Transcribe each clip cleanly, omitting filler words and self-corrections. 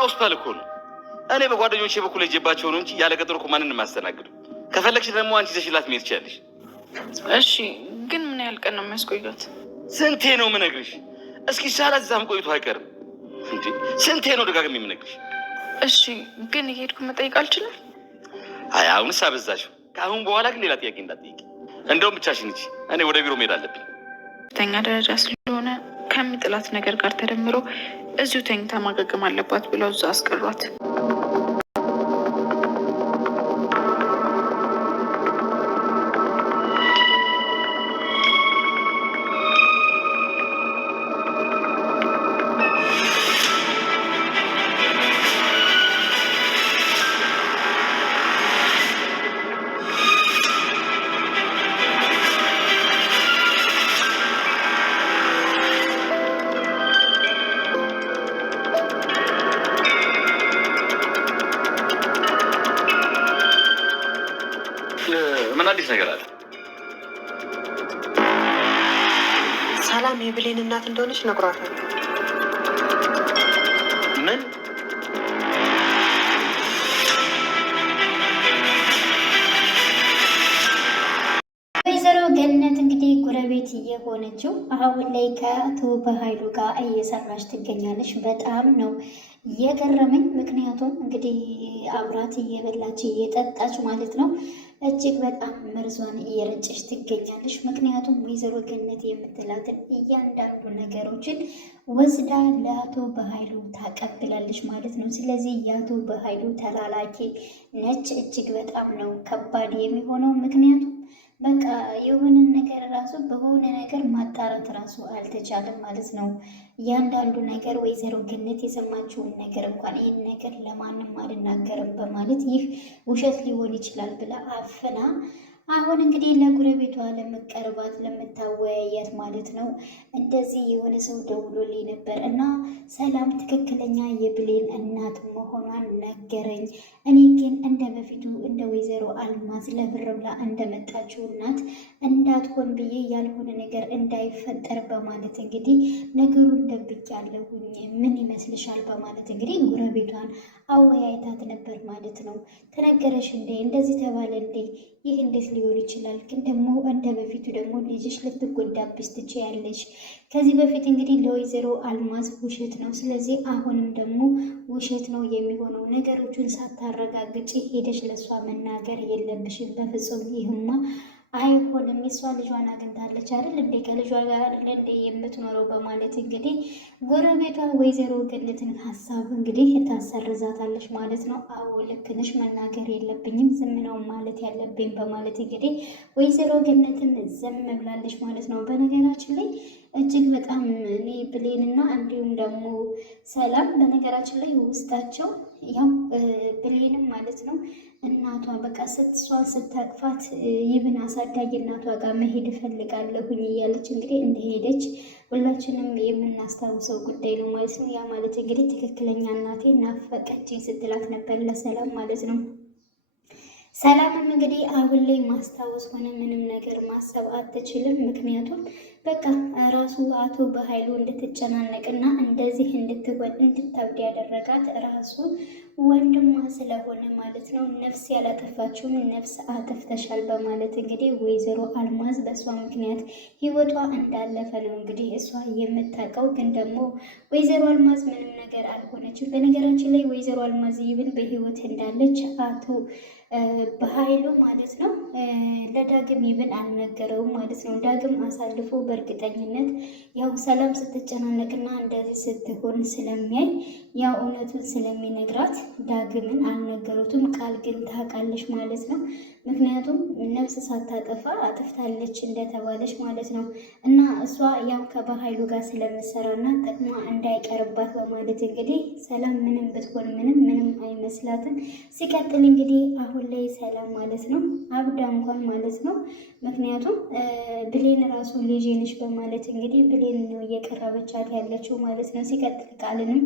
ሆስፒታል እኮ ነው። እኔ በጓደኞቼ በኩል ሄጄባቸው ነው እንጂ ያለ ቀጠሮ እኮ ማንንም አስተናግዱ። ከፈለግሽ ደግሞ አንቺ ይዘሽላት መሄድ ትችያለሽ። እሺ፣ ግን ምን ያህል ቀን ነው የሚያስቆዩት? ስንቴ ነው የምነግርሽ? እስኪ ሳላት እዛም ቆይቶ አይቀርም እንዴ? ስንቴ ነው ደጋግሜ የምነግርሽ? እሺ፣ ግን እየሄድኩ መጠየቅ አልችልም? አይ አሁንስ አበዛሽው። ከአሁን በኋላ ግን ሌላ ጥያቄ እንዳትጠይቂ። እንደውም ብቻሽን እንጂ እኔ ወደ ቢሮ መሄድ አለብኝ። ተኛ ደረጃ ስለሆነ ከሚጥላት ነገር ጋር ተደምሮ እዚሁ ተኝታ ማገገም አለባት ብለው እዛ አስቀሯት። ምን አዲስ ነገር አለ? ሰላም የብሌን እናት እንደሆነች ነግሯታል። ምን? ወይዘሮ ገነት እንግዲህ ጎረቤት እየሆነችው አሁን ላይ ከአቶ በኃይሉ ጋር እየሰራች ትገኛለች። በጣም ነው የገረመኝ። ምክንያቱም እንግዲህ አብራት እየበላች እየጠጣች ማለት ነው። እጅግ በጣም መርዟን እየረጨች ትገኛለች። ምክንያቱም ወይዘሮ ገነት የምትላትን እያንዳንዱ ነገሮችን ወስዳ ለአቶ በኃይሉ ታቀብላለች ማለት ነው። ስለዚህ የአቶ በኃይሉ ተላላኪ ነች። እጅግ በጣም ነው ከባድ የሚሆነው። ምክንያቱም በቃ የሆነን ነገር ራሱ በሆነ ነገር ማጣራት ራሱ አልተቻለም ማለት ነው። እያንዳንዱ ነገር ወይዘሮ ገነት የሰማችውን ነገር እንኳን ይህን ነገር ለማንም አልናገርም በማለት ይህ ውሸት ሊሆን ይችላል ብላ አፍና አሁን እንግዲህ ለጉረቤቷ ለምቀርባት ለምታወያያት ማለት ነው እንደዚህ የሆነ ሰው ደውሎልኝ ነበር እና ሰላም ትክክለኛ የብሌን እናት መሆኗን ነገረኝ። እኔ ግን እንደ በፊቱ እንደ ወይዘሮ አልማዝ ለብር ብላ እንደመጣችው እናት እንዳትሆን ብዬ ያልሆነ ነገር እንዳይፈጠር በማለት እንግዲህ ነገሩን ደብቄያለሁኝ። ምን ይመስልሻል? በማለት እንግዲህ ጉረቤቷን አወያይታት ነበር ማለት ነው። ተነገረሽ እንዴ? እንደዚህ ተባለ እንዴ? ይህ እንዴት ሊሆን ይችላል? ግን ደግሞ እንደ በፊቱ ደግሞ ልጅሽ ልትጎዳብሽ ትችያለሽ። ከዚህ በፊት እንግዲህ ለወይዘሮ አልማዝ ውሸት ነው፣ ስለዚህ አሁንም ደግሞ ውሸት ነው የሚሆነው። ነገሮቹን ሳታረጋግጪ ሄደሽ ለእሷ መናገር የለብሽም በፍጹም። ይህማ አይሆንም። የሷ ልጇን አግኝታለች አይደል እንዴ? ከልጇ ጋር እንዴ የምትኖረው በማለት እንግዲህ ጎረቤቷ ወይዘሮ ገነትን ሀሳብ እንግዲህ ታሰርዛታለች ማለት ነው። አዎ ልክ ነሽ፣ መናገር የለብኝም ዝም ነው ማለት ያለብኝ በማለት እንግዲህ ወይዘሮ ገነትን ዝም ብላለች ማለት ነው። በነገራችን ላይ እጅግ በጣም እኔ ብሌንና እንዲሁም ደግሞ ሰላም በነገራችን ላይ ውስጣቸው ያው ብሌንም ማለት ነው እናቷ በቃ እሷን ስታቅፋት ይብን አሳዳጊ እናቷ ጋር መሄድ እፈልጋለሁኝ እያለች እንግዲህ እንደሄደች ሁላችንም የምናስታውሰው ጉዳይ ነው ማለት ነው። ያ ማለት እንግዲህ ትክክለኛ እናቴ ናፈቀችኝ ስትላት ነበር ለሰላም ማለት ነው። ሰላምም እንግዲህ አሁን ላይ ማስታወስ ሆነ ምንም ነገር ማሰብ አትችልም። ምክንያቱም በቃ ራሱ አቶ በኃይሉ እንድትጨናነቅና እንደዚህ እንድትሆን እንድታብድ ያደረጋት ራሱ ወንድሟ ስለሆነ ማለት ነው። ነፍስ ያላጠፋችውም ነፍስ አጥፍተሻል በማለት እንግዲህ ወይዘሮ አልማዝ በእሷ ምክንያት ህይወቷ እንዳለፈ ነው እንግዲህ እሷ የምታውቀው። ግን ደግሞ ወይዘሮ አልማዝ ምንም ነገር አልሆነችም። በነገራችን ላይ ወይዘሮ አልማዝ ይብል በህይወት እንዳለች አቶ በኃይሉ ማለት ነው ለዳግም ይብን አልነገረውም ማለት ነው። ዳግም አሳልፎ በእርግጠኝነት ያው ሰላም ስትጨናነቅና እንደዚህ ስትሆን ስለሚያይ ያው እውነቱን ስለሚነግራት ዳግምን አልነገሩትም። ቃል ግን ታውቃለች ማለት ነው። ምክንያቱም ነፍስ ሳታጠፋ አጥፍታለች እንደተባለች ማለት ነው። እና እሷ ያው ከበኃይሉ ጋር ስለምሰራና ጥቅሟ እንዳይቀርባት በማለት እንግዲህ ሰላም ምንም ብትሆን ምንም አይመስላትም። ሲቀጥል እንግዲህ አሁን ላይ ሰላም ማለት ነው አብዳ እንኳን ማለት ነው። ምክንያቱም ብሌን ራሱ ልጄ ነሽ በማለት እንግዲህ ብሌን ነው እየቀረበቻት ያለችው ማለት ነው። ሲቀጥል ቃልንም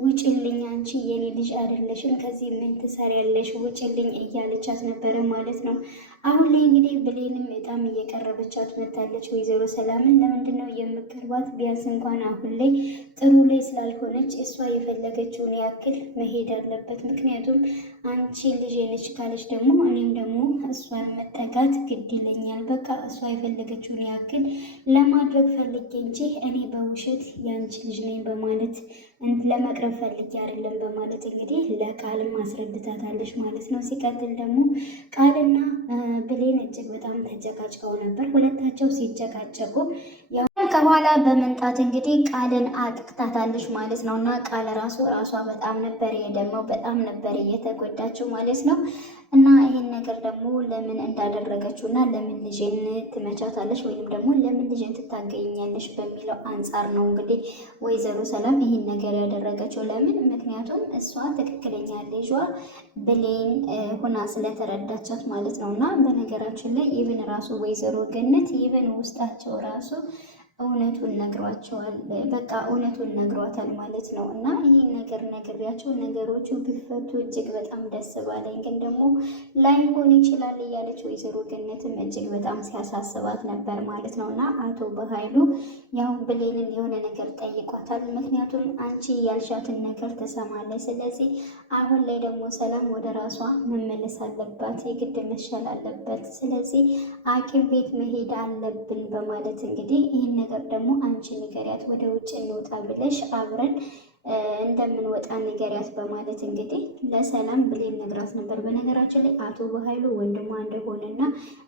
ውጭልኝ፣ አንቺ የኔ ልጅ አይደለሽም፣ ከዚህ ምን ትሰሪያለሽ? ውጭልኝ እያለቻት ነበረ ማለት ነው። አሁን ላይ እንግዲህ ብሌንም በጣም እየቀረበቻት መታለች ወይዘሮ ሰላምን። ለምንድን ነው የምቀርባት? ቢያንስ እንኳን አሁን ላይ ጥሩ ላይ ስላልሆነች እሷ የፈለገችውን ያክል መሄድ አለበት። ምክንያቱም አንቺ ልጅ ነች ካለች ደግሞ እኔም ደግሞ እሷን መጠጋት ግድ ይለኛል። በቃ እሷ የፈለገችውን ያክል ለማድረግ ፈልጌ እንጂ እኔ በውሸት የአንቺ ልጅ ነኝ በማለት ለመቅረብ ፈልጌ አይደለም በማለት እንግዲህ ለቃልም አስረድታታለች ማለት ነው። ሲቀጥል ደግሞ ቃልና ብሌን እጅግ በጣም ተጨቃጭቀው ነበር። ሁለታቸው ሲጨቃጨቁ ከኋላ በመምጣት እንግዲህ ቃልን አጥቅታታለች ማለት ነው። እና ቃል ራሷ በጣም ነበር የደመው በጣም ነበር እየተጎዳችው ማለት ነው። እና ይህን ነገር ደግሞ ለምን እንዳደረገችው እና ለምን ልጅን ትመቻታለች ወይም ደግሞ ለምን ልጅን ትታገኛለች በሚለው አንጻር ነው እንግዲህ ወይዘሮ ሰላም ይህን ነገር ያደረገችው። ለምን? ምክንያቱም እሷ ትክክለኛ ልጇ ብሌን ሁና ስለተረዳቻት ማለት ነው። እና በነገራችን ላይ ይብን ራሱ ወይዘሮ ገነት ይብን ውስጣቸው ራሱ እውነቱን ነግሯቸዋል። በቃ እውነቱን ነግሯታል ማለት ነው። እና ይህን ነገር ነግሬያቸው ነገሮቹ ቢፈቱ እጅግ በጣም ደስ ባለኝ፣ ግን ደግሞ ላይሆን ይችላል እያለች ወይዘሮ ገነትም እጅግ በጣም ሲያሳስባት ነበር ማለት ነው። እና አቶ በኃይሉ ያው ብሌንን የሆነ ነገር ጠይቋታል። ምክንያቱም አንቺ ያልሻትን ነገር ትሰማለች። ስለዚህ አሁን ላይ ደግሞ ሰላም ወደ ራሷ መመለስ አለባት፣ የግድ መሻል አለበት። ስለዚህ ሐኪም ቤት መሄድ አለብን በማለት እንግዲህ ይህን ነገር ደግሞ አንቺ ንገሪያት፣ ወደ ውጭ እንውጣ ብለሽ አብረን እንደምንወጣ ንገሪያት በማለት እንግዲህ ለሰላም ብሌን ነግራት ነበር። በነገራችን ላይ አቶ በኃይሉ ወንድሟ እንደሆነና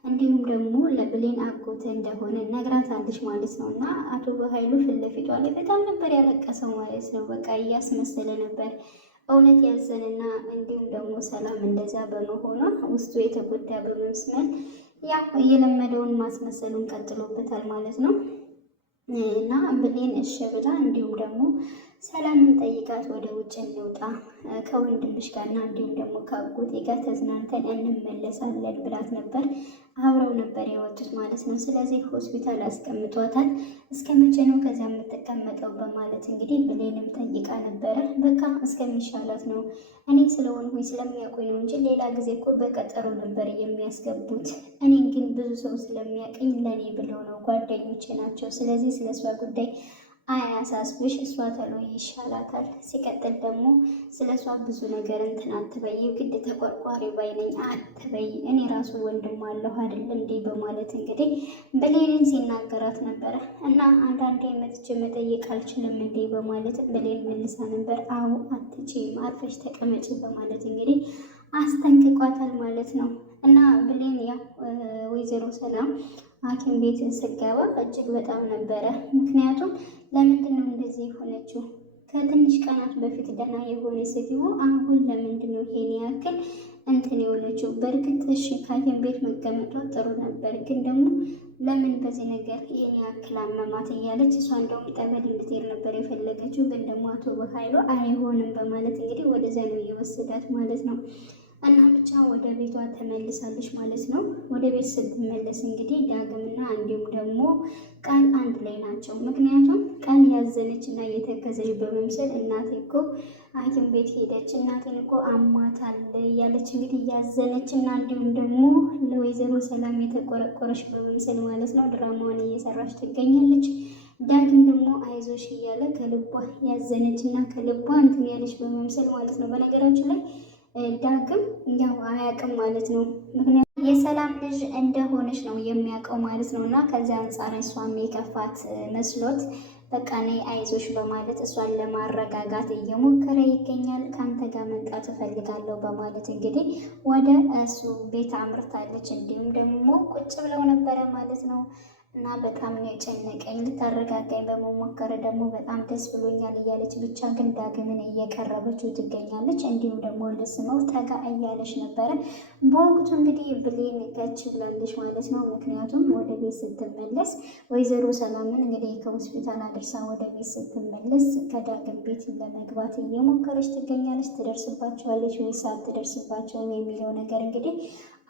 እንዲሁም ደግሞ ለብሌን አጎት እንደሆነ ነግራታለች ማለት ነው። እና አቶ በኃይሉ ፊት ለፊቷ ላይ በጣም ነበር ያለቀሰው ማለት ነው። በቃ እያስመሰለ ነበር እውነት ያዘንና እንዲሁም ደግሞ ሰላም እንደዛ በመሆኗ ውስጡ የተጎዳ በመምስመል ያው የለመደውን ማስመሰሉን ቀጥሎበታል ማለት ነው። እና ብሌን እሺ ብላ እንዲሁም ደግሞ ሰላምን ጠይቃት ወደ ውጭ እንውጣ ከወንድምሽ ጋርና እንዲሁም ደግሞ ከአጎቴ ጋር ተዝናንተን እንመለሳለን ብላት ነበር። አብረው ነበር የወጡት ማለት ነው። ስለዚህ ሆስፒታል አስቀምጧታል። እስከ መቼ ነው ከዚያ የምትቀመጠው በማለት እንግዲህ ብሌንም ጠይቃ ነበረ። በቃ እስከሚሻላት ነው፣ እኔ ስለሆንኩኝ ስለሚያውቁኝ ነው እንጂ ሌላ ጊዜ እኮ በቀጠሮ ነበር የሚያስገቡት። እኔን ግን ብዙ ሰው ስለሚያውቅኝ ለእኔ ብለው ነው፣ ጓደኞቼ ናቸው። ስለዚህ ስለ እሷ ጉዳይ አያሳስብሽ፣ እሷ ተሎ ይሻላታል። ሲቀጥል ደግሞ ስለ እሷ ብዙ ነገር እንትን አትበይ፣ ግድ ተቆርቋሪ ባይነኝ አትበይ፣ እኔ ራሱ ወንድም አለሁ አይደል እንዴ በማለት እንግዲህ ብሌንን ሲናገራት ነበረ። እና አንዳንዴ መጥቼ መጠየቅ አልችልም እንዴ በማለት ብሌን መልሳ ነበር። አዎ አትችይም፣ አርፈሽ ተቀመጭ በማለት እንግዲህ አስጠንቅቋታል ማለት ነው። እና ብሌን ያው ወይዘሮ ሰላም ሐኪም ቤት ስገባ እጅግ በጣም ነበረ። ምክንያቱም ለምንድን ነው እንደዚህ የሆነችው? ከትንሽ ቀናት በፊት ደህና የሆነ ሴትዮ አሁን ለምንድን ነው ይሄን ያክል እንትን የሆነችው? በእርግጥ እሺ ከሐኪም ቤት መቀመጧ ጥሩ ነበር፣ ግን ደግሞ ለምን በዚህ ነገር ይሄን ያክል አመማት እያለች እሷ እንደውም ጠበል እንድትሄድ ነበር የፈለገችው። ግን ደግሞ አቶ በኃይሉ አይሆንም በማለት እንግዲህ ወደዚያ ነው እየወሰዳት ማለት ነው። እና ብቻ ወደ ቤቷ ተመልሳለች ማለት ነው። ወደ ቤት ስትመለስ እንግዲህ ዳግምና እንዲሁም ደግሞ ቃል አንድ ላይ ናቸው። ምክንያቱም ቃል ያዘነች እና የተከዘች በመምሰል እናቴ እኮ ሐኪም ቤት ሄደች፣ እናቴን እኮ አሟታል እያለች እንግዲህ ያዘነች እና እንዲሁም ደግሞ ለወይዘሮ ሰላም የተቆረቆረች በመምሰል ማለት ነው ድራማዋን እየሰራች ትገኛለች። ዳግም ደግሞ አይዞሽ እያለ ከልቧ ያዘነች እና ከልቧ እንትን ያለች በመምሰል ማለት ነው። በነገራችን ላይ ዳግም ያው አያውቅም ማለት ነው። ምክንያቱም የሰላም ልጅ እንደሆነች ነው የሚያውቀው ማለት ነው። እና ከዚያ አንጻር እሷም የከፋት መስሎት በቃ ነይ አይዞሽ በማለት እሷን ለማረጋጋት እየሞከረ ይገኛል። ከአንተ ጋር መምጣት እፈልጋለሁ በማለት እንግዲህ ወደ እሱ ቤት አምርታለች። እንዲሁም ደግሞ ቁጭ ብለው ነበረ ማለት ነው። እና በጣም ነው የጨነቀኝ፣ ልታረጋጋኝ በመሞከር ደግሞ በጣም ደስ ብሎኛል እያለች ብቻ ግን ዳግምን እየቀረበችው ትገኛለች። እንዲሁም ደግሞ ልስመው ጠጋ እያለች ነበረ። በወቅቱ እንግዲህ ብሌን ገች ብላለች ማለት ነው። ምክንያቱም ወደ ቤት ስትመለስ ወይዘሮ ሰላምን እንግዲህ ከሆስፒታል አድርሳ ወደ ቤት ስትመለስ ከዳግም ቤት ለመግባት እየሞከረች ትገኛለች። ትደርስባቸዋለች ወይስ አትደርስባቸውም የሚለው ነገር እንግዲህ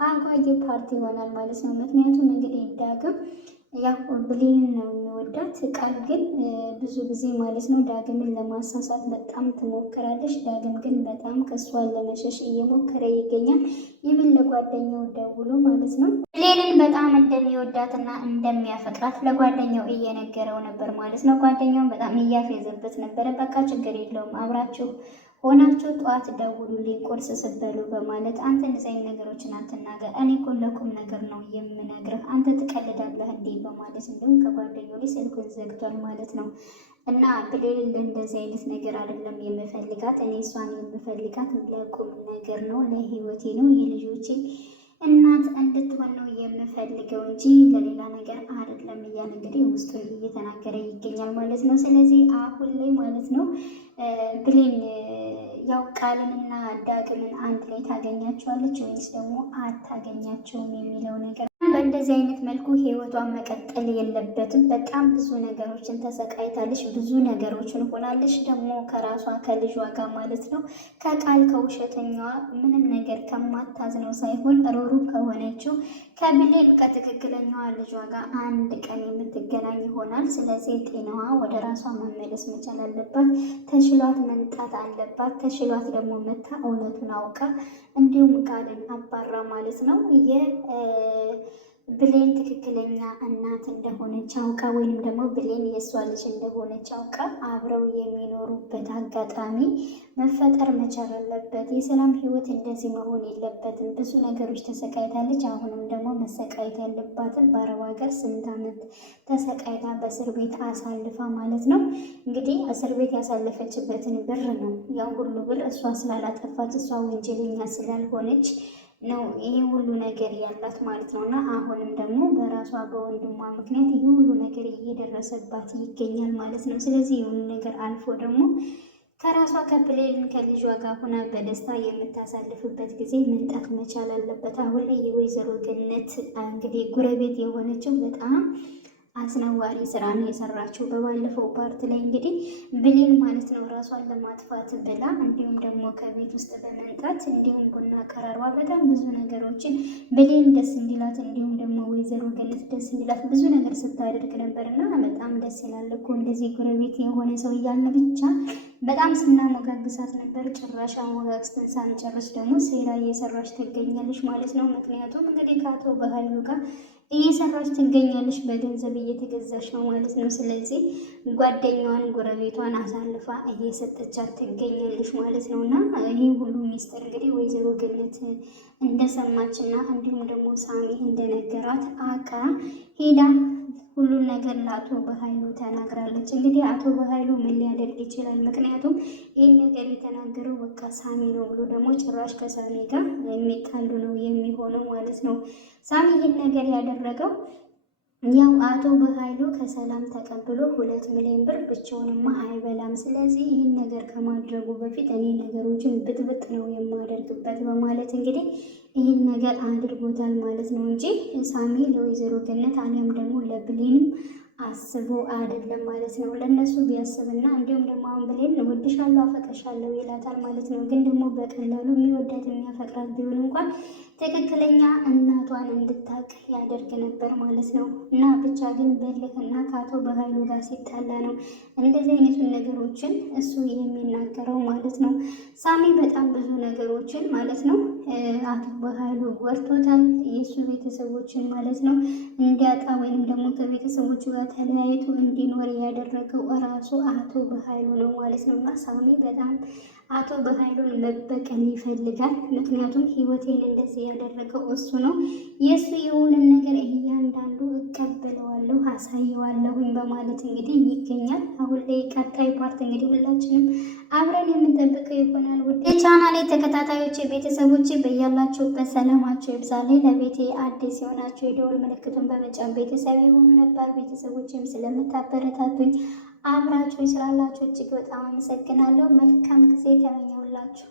አጓጊ ፓርቲ ይሆናል ማለት ነው። ምክንያቱም እንግዲህ ዳግም ያው ብሌንን ነው የሚወዳት። ቃል ግን ብዙ ጊዜ ማለት ነው ዳግምን ለማሳሳት በጣም ትሞክራለች። ዳግም ግን በጣም ከእሷን ለመሸሽ እየሞከረ ይገኛል። ይህን ለጓደኛው ደውሎ ማለት ነው ብሌንን በጣም እንደሚወዳትና እንደሚያፈቅራት ለጓደኛው እየነገረው ነበር ማለት ነው። ጓደኛው በጣም እያፌዘበት ነበረ። በቃ ችግር የለውም አብራችሁ ሆናችሁ ጠዋት ደውሉልኝ ቁርስ ስትበሉ በማለት አንተ እንደዚህ አይነት ነገሮችን አትናገር፣ እኔ እኮ ለቁም ነገር ነው የምነግርህ፣ አንተ ትቀልዳለህ እንዴ በማለት እንዲሁም ከጓደኛው ላይ ስልኩን ዘግቷል ማለት ነው። እና ብሌን ለእንደዚህ አይነት ነገር አይደለም የምፈልጋት፣ እኔ እሷን የምፈልጋት ለቁም ነገር ነው፣ ለህይወቴ ነው፣ የልጆቼ እናት እንድትሆን ነው የምፈልገው እንጂ ለሌላ ነገር አይደለም እያለ እንግዲህ ውስጡ እየተናገረ ይገኛል ማለት ነው። ስለዚህ አሁን ላይ ማለት ነው ብሌን ያው ቃልንና ዳግምን አንድ ላይ ታገኛቸዋለች ወይስ ደግሞ አታገኛቸውም የሚለው ነገር በእንደዚህ አይነት መልኩ ህይወቷን መቀጠል የለበትም። በጣም ብዙ ነገሮችን ተሰቃይታለች፣ ብዙ ነገሮችን ሆናለች። ደግሞ ከራሷ ከልጇ ጋር ማለት ነው ከቃል ከውሸተኛዋ ምንም ነገር ከማታዝነው ሳይሆን ሮሩ ከሆነችው ከብሌን ከትክክለኛዋ ልጇ ጋር አንድ ቀን የምትገናኝ ይሆናል። ስለዚህ ጤናዋ ወደ ራሷ መመለስ መቻል አለባት። ተችሏት መምጣት አለባት። ተችሏት ደግሞ መታ እውነቱን አውቃ እንዲሁም ቃልን አባራ ማለት ነው ብሌን ትክክለኛ እናት እንደሆነች አውቃ ወይንም ደግሞ ብሌን የእሷ ልጅ እንደሆነች አውቃ አብረው የሚኖሩበት አጋጣሚ መፈጠር መቻል አለበት። የሰላም ህይወት እንደዚህ መሆን የለበትም። ብዙ ነገሮች ተሰቃይታለች። አሁንም ደግሞ መሰቃየት ያለባትን በአረብ ሀገር 8 ዓመት ተሰቃይታ በእስር ቤት አሳልፋ ማለት ነው እንግዲህ እስር ቤት ያሳለፈችበትን ብር ነው ያው ሁሉ ብር እሷ ስላላጠፋች እሷ ወንጀለኛ ስላልሆነች ነው ይሄ ሁሉ ነገር ያላት ማለት ነው። እና አሁንም ደግሞ በራሷ በወንድሟ ምክንያት ይሄ ሁሉ ነገር እየደረሰባት ይገኛል ማለት ነው። ስለዚህ የሁሉ ነገር አልፎ ደግሞ ከራሷ ከብሌን ከልጇ ጋር ሆና በደስታ የምታሳልፍበት ጊዜ መምጣት መቻል አለበት። አሁን ላይ የወይዘሮ ገነት እንግዲህ ጉረቤት የሆነችው በጣም አስነዋሪ ስራ ነው የሰራችው። በባለፈው ፓርት ላይ እንግዲህ ብሌን ማለት ነው ራሷን ለማጥፋት ብላ እንዲሁም ደግሞ ከቤት ውስጥ በመንጣት እንዲሁም ቡና ቀራሯ በጣም ብዙ ነገሮችን ብሌን ደስ እንዲላት እንዲሁም ደግሞ ወይዘሮ ገነት ደስ እንዲላት ብዙ ነገር ስታደርግ ነበር እና በጣም ደስ ይላል እኮ እንደዚህ ጎረቤት የሆነ ሰው እያልን ብቻ በጣም ስናሞጋግሳት ነበር። ጭራሽ አሞጋግስተን ሳንጨርስ ደግሞ ሴራ እየሰራች ትገኛለች ማለት ነው። ምክንያቱም እንግዲህ ከአቶ በኃይሉ ጋር እየሰራች ትገኛለች፣ በገንዘብ እየተገዛች ነው ማለት ነው። ስለዚህ ጓደኛዋን ጎረቤቷን አሳልፋ እየሰጠቻት ትገኛለች ማለት ነው። እና ይህ ሁሉ ሚስጥር እንግዲህ ወይዘሮ ገነት እንደሰማችና እንዲሁም ደግሞ ሳሚ እንደነገራት አቃ ሄዳ ሁሉን ነገር ለአቶ በኃይሉ ተናግራለች። እንግዲህ አቶ በኃይሉ ምን ሊያደርግ ይችላል? ምክንያቱም ይህን ነገር የተናገረው በቃ ሳሚ ነው ብሎ ደግሞ ጭራሽ ከሳሚ ጋር የሚጣሉ ነው የሚሆነው ማለት ነው። ሳሚ ይህን ነገር ያደረገው ያው አቶ በኃይሉ ከሰላም ተቀብሎ 2 ሚሊዮን ብር ብቻውንማ አይበላም። ስለዚህ ይህን ነገር ከማድረጉ በፊት እኔ ነገሮችን ብጥብጥ ነው የማደርግበት በማለት እንግዲህ ይህን ነገር አድርጎታል ማለት ነው እንጂ ሳሚ ለወይዘሮ ገነት አሊያም ደግሞ ለብሌንም አስቦ አይደለም ማለት ነው። ለነሱ ቢያስብና እንዲሁም ደግሞ አሁን ብሌን እወድሻለሁ አፈቅርሻለሁ ይላታል ማለት ነው። ግን ደግሞ በቀላሉ የሚወዳት የሚያፈቅራት ቢሆን እንኳን ትክክለኛ እናቷን እንድታቅ ያደርግ ነበር ማለት ነው። እና ብቻ ግን በልህና ከአቶ በኃይሉ ጋር ሲጣላ ነው እንደዚህ አይነቱን ነገሮችን እሱ የሚናገረው ማለት ነው። ሳሚ በጣም ብዙ ነገሮችን ማለት ነው አቶ በኃይሉ ወርቶታል። የእሱ ቤተሰቦችን ማለት ነው እንዲያጣ ወይም ደግሞ ከቤተሰቦቹ ጋር ተለያይቶ እንዲኖር ያደረገው ራሱ አቶ በኃይሉ ነው ማለት ነው። እና ሳሚ በጣም አቶ በኃይሉን መበቀል ይፈልጋል። ምክንያቱም ህይወቴን እንደዚህ ያደረገው እሱ ነው። የእሱ የሆነን ነገር እያንዳንዱ እቀበለዋለሁ አሳየዋለሁኝ በማለት እንግዲህ ይገኛል። አሁን ላይ ቀጣይ ፓርት እንግዲህ ሁላችንም አብረን የምንጠብቀው ይሆናል። ውድ የቻናሌ ተከታታዮች ቤተሰቦች በያላችሁበት ሰላማችሁ ይብዛልኝ። ለቤቴ አዲስ የሆናችሁ የደወል ምልክቱን በመጫን ቤተሰብ የሆኑ ነባር ቤተሰቦችም ስለምታበረታቱኝ አብራችሁ ስላላችሁ እጅግ በጣም አመሰግናለሁ። መልካም ጊዜ ተመኘሁላችሁ።